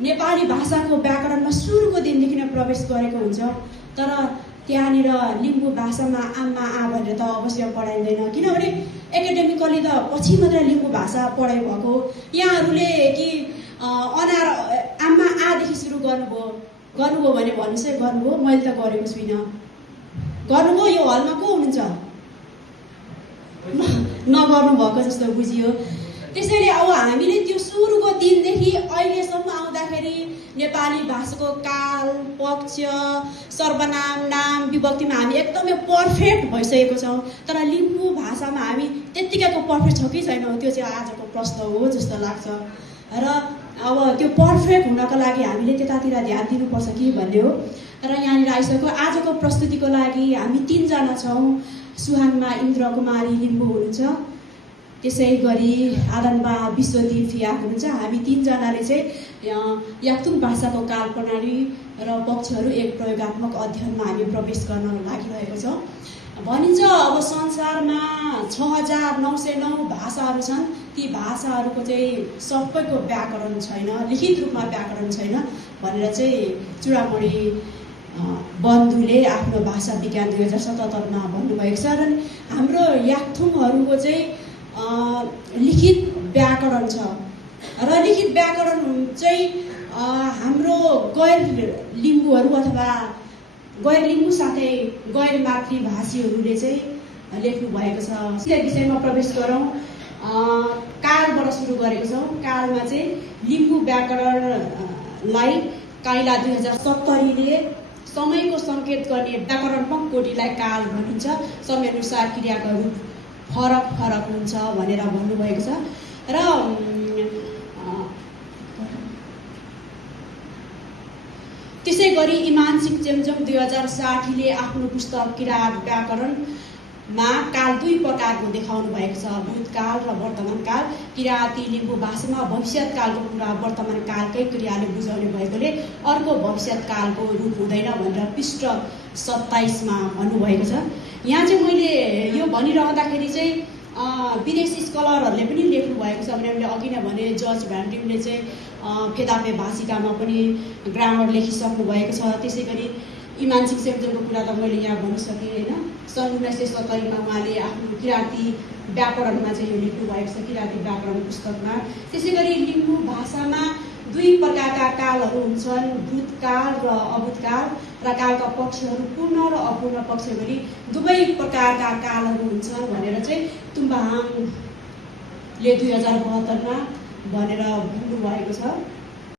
नेपाली भाषाको व्याकरणमा सुरुको दिनदेखि नै प्रवेश गरेको हुन्छ। तर त्यहाँनिर लिम्बू भाषामा आम्मा आ भनेर त अवश्य पढाइँदैन, किनभने एकाडेमिकली त पछि मात्र लिम्बू भाषा पढाइ भएको। यहाँहरूले कि अनार आम्मा आदेखि सुरु गर्नुभयो भने भन्नुहोस् है, गर्नुभयो? मैले त गरेको छुइनँ। गर्नुभयो? यो हलमा को हुनुहुन्छ? नगर्नु भएको जस्तो बुझियो। त्यसैले अब हामीले त्यो सुरुको दिनदेखि अहिलेसम्म आउँदाखेरि नेपाली भाषाको काल, पक्ष, सर्वनाम, नाम, विभक्तिमा हामी एकदमै पर्फेक्ट भइसकेको छौँ। तर लिम्बू भाषामा हामी त्यत्तिकैको पर्फेक्ट छौँ कि छैनौँ, त्यो चाहिँ आजको प्रश्न हो जस्तो लाग्छ। र अब त्यो पर्फेक्ट हुनको लागि हामीले त्यतातिर ध्यान दिनुपर्छ कि भन्ने हो। र यहाँनिर आइसक्यो। आजको प्रस्तुतिको लागि हामी 3 जना छौँ। सुहानमा इन्द्र कुमारी लिम्बू हुनुहुन्छ, त्यसै गरी आदनमा विश्वदीप फियाक हुनुहुन्छ। हामी 3 जनाले चाहिँ याक्थुङ भाषाको काल प्रणाली र पक्षहरू एक प्रयोगात्मक अध्ययनमा हामी प्रवेश गर्न लागिरहेको छौँ। भनिन्छ अब संसारमा 6909 भाषाहरू छन्। ती भाषाहरूको चाहिँ सबैको व्याकरण छैन, लिखित रूपमा व्याकरण छैन भनेर चाहिँ चूडामणि बन्धुले आफ्नो भाषा विज्ञान 2077 भन्नुभएको छ। र हाम्रो याक्थुङहरूको चाहिँ लिखित व्याकरण छ र लिखित व्याकरण चाहिँ हाम्रो गैर लिम्बूहरू अथवा गैर लिम्बू साथै गैर मातृभाषीहरूले चाहिँ लेख्नु भएको छ। यस विषयमा प्रवेश गरौँ। कालबाट सुरु गरेको छौँ। कालमा चाहिँ लिम्बू व्याकरणलाई काइला 2070ले समयको सङ्केत गर्ने व्याकरणात्मक कोटिलाई काल भनिन्छ। समयअनुसार क्रियाका रूप फरक फरक हुन्छ भनेर भन्नुभएको छ। र त्यसै गरी इमानसिंह चेम्जोङ 2060ले आफ्नो पुस्तक किराँत व्याकरणमा काल 2 प्रकारको देखाउनु भएको छ, भूतकाल र वर्तमान काल। किराँती लिम्बू भाषामा भविष्यत कालको कुरा वर्तमान कालकै क्रियाले बुझाउने भएकोले अर्को भविष्यत कालको रूप हुँदैन भनेर पृष्ठ 27मा भन्नुभएको छ। यहाँ चाहिँ मैले यो भनिरहँदाखेरि चाहिँ विदेशी स्कलरहरूले पनि लेख्नु भएको छ। भने मैले अघि नै भने जर्ज भ्यान्टिमले चाहिँ फेदापे भाषिकामा पनि ग्रामर लेखिसक्नु भएको छ। त्यसै गरी इमानसिंह चेम्जोङको कुरा त मैले यहाँ भन्न सकेँ होइन। सन् 1970मा उहाँले आफ्नो किराँती व्याकरणमा चाहिँ यो लेख्नु भएको छ, किराँती व्याकरण पुस्तकमा। त्यसै गरी लिम्बू भाषामा 2 प्रकारका कालहरू हुन्छन्, भूतकाल र अभूतकाल। र कालका पक्षहरू पूर्ण र अपूर्ण पक्ष गरी 2 प्रकारका कालहरू हुन्छन् भनेर चाहिँ तुम्बाहाङले 2072मा भनेर भन्नुभएको छ।